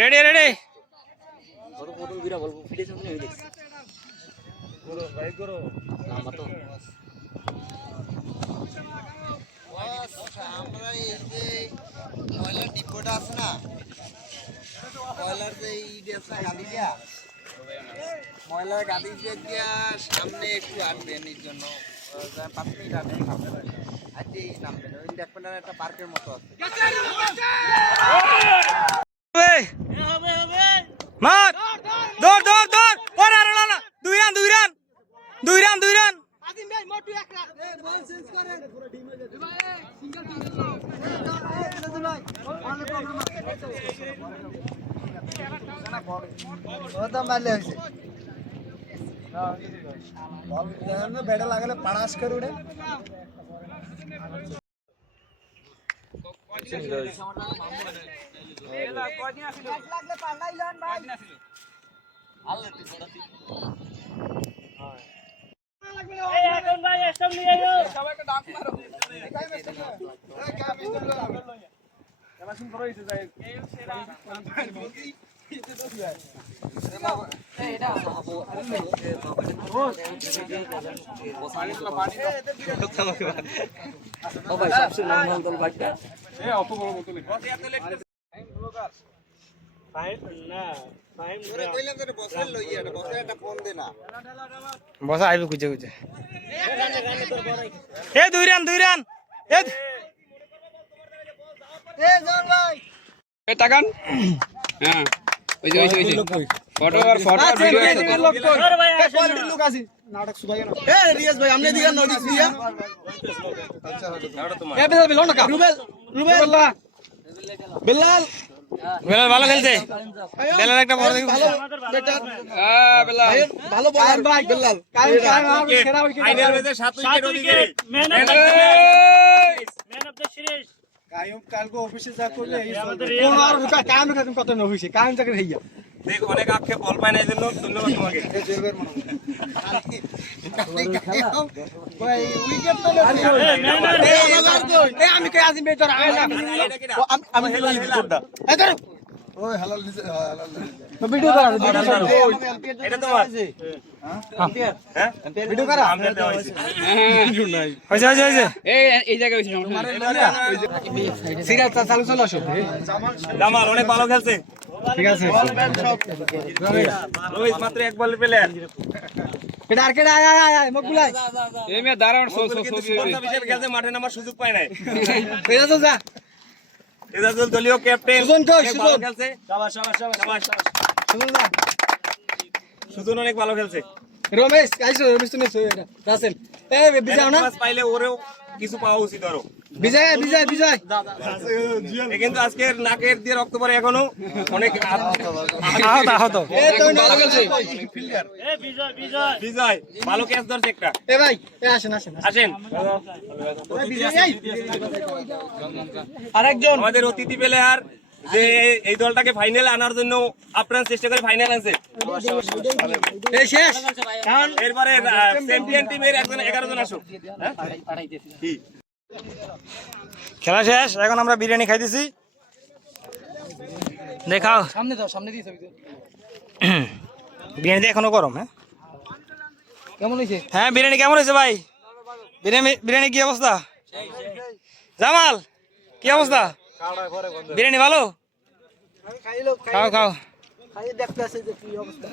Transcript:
Ready ready আমরা এই যে ময়লার ডিপোটা আছে না, ময়লার যে গাড়িটা, ময়লার গাড়ি দিয়ে সামনে একটু আনবেন এর জন্য 5 মিনিট আনবেন আর যে নামবেন ওই দেখবেন একটা পার্কের মতো আছে। মার দৌড় দৌড় দৌড় ওরে আর না দুই রান দুই রান দুই রান দুই রান আজিম ভাই মোটু এক রান বল চেঞ্জ করেন পুরো টিম হয়ে যাবে ভাই সিঙ্গেল টিম ওটা মারলে হইছে বল ব্যাটে লাগালে পাড়াস করে উড়ে। লাগলে পাল্লাই লন ভাই এই এখন ভাই স্টপ নিয়ে আইও সবাই একটা ডান্স মারো একাই মেসেজ এই কা বিস্তার লো এবার শুন করো ইতে যায় এই সেরা বলতি ইতে তো যায় এই এটা ও ভাই সবচেয়ে নরমাল দল ভাইটা এই অত বড় বোতল কত এত লেট টাইম ব্লগার ফাইভ না ফাইভ ওরে কইলাম তোরে বসে লই এটা বসে একটা ফোন দে না বসা আইবে কুজে কুজে এ দুই রান এ জোর ভাই এ তাকান হ্যাঁ ওই যে ফটো আর ভিডিও আছে আরে ভাই কোয়ালিটির লোক আছে নাটক সুবাই না এ রিয়াজ ভাই আমনে দিগান নদী দিয়া আচ্ছা এ বেলাল বেলাল না রুবেল বেলাল বেলাল ভালো খেলছে বেলাল একটা বড় দেখি ভালো বেটার বেলাল ভালো বলার ভাই বেলাল কাল সেরা উইকেট ফাইনাল ম্যাচে 7 wicket man of the series Kayum কালকে অফিসে যা করলে এই কোন আর রুকা কায়ুম তুমি কত ন হইছে কায়ুম জায়গা হইয়া দেখ অনেক আক্ষেপ বল পায় না এজন্য ধন্যবাদ তোমাকে এই জোরবের মনে ভাই উইকেট তো এই আমি কই আজিম ভাই তোর আমি উইকেটটা এই ধর ওই হালাল ভিডিও করা এটা তোমার হ্যাঁ ভিডিও করা হইছে এই জায়গায় হইছে সিরিয়াস চালু চলে আসো জামাল অনেক ভালো খেলছে ঠিক আছে রোহিত মাত্র এক বল প্লেয়ার কেডা আয় মকবুলাই এই মে দাঁড়ান হিসেবে খেলছে মাঠে নামার সুযোগ পায় নাই বেরা তো যা এজাজুল দলীয় ক্যাপ্টেন সুজন কই সুজন খেলছে শাবাশ সুজন যা সুজন অনেক ভালো খেলছে রমেশ আইছো রমেশ তুমি এটা রাসেল এ বিজয় না পাস পাইলে ওরেও কিছু পাওয়া উচিত আরো বিজয় কিন্তু আজকের নাকের দিয়ে রক্ত পড়ে এখনো অনেক আহত এ তো ভালো খেলছে এ বিজয় ভালো ক্যাচ ধরছে একটা এ ভাই এ আসেন আসেন বিজয় এই আরেকজন আমাদের অতিথি প্লেয়ার যে এই দলটাকে ফাইনালে আনার জন্য আপ্রাণ চেষ্টা করে ফাইনাল আনছে এই শেষ এরপরে চ্যাম্পিয়ন টিমের একজন 11 জন আসুক কি খেলা শেষ এখন আমরা বিরিয়ানি খাইতেছি দেখাও সামনে দিয়ে ছবি বিরিয়ানি এখনো গরম হ্যাঁ কেমন হইছে হ্যাঁ বিরিয়ানি কেমন হয়েছে ভাই বিরিয়ানি কি অবস্থা জামাল কি অবস্থা বিরিয়ানি ভালো খাও খাই দেখতে আছে যে কি অবস্থা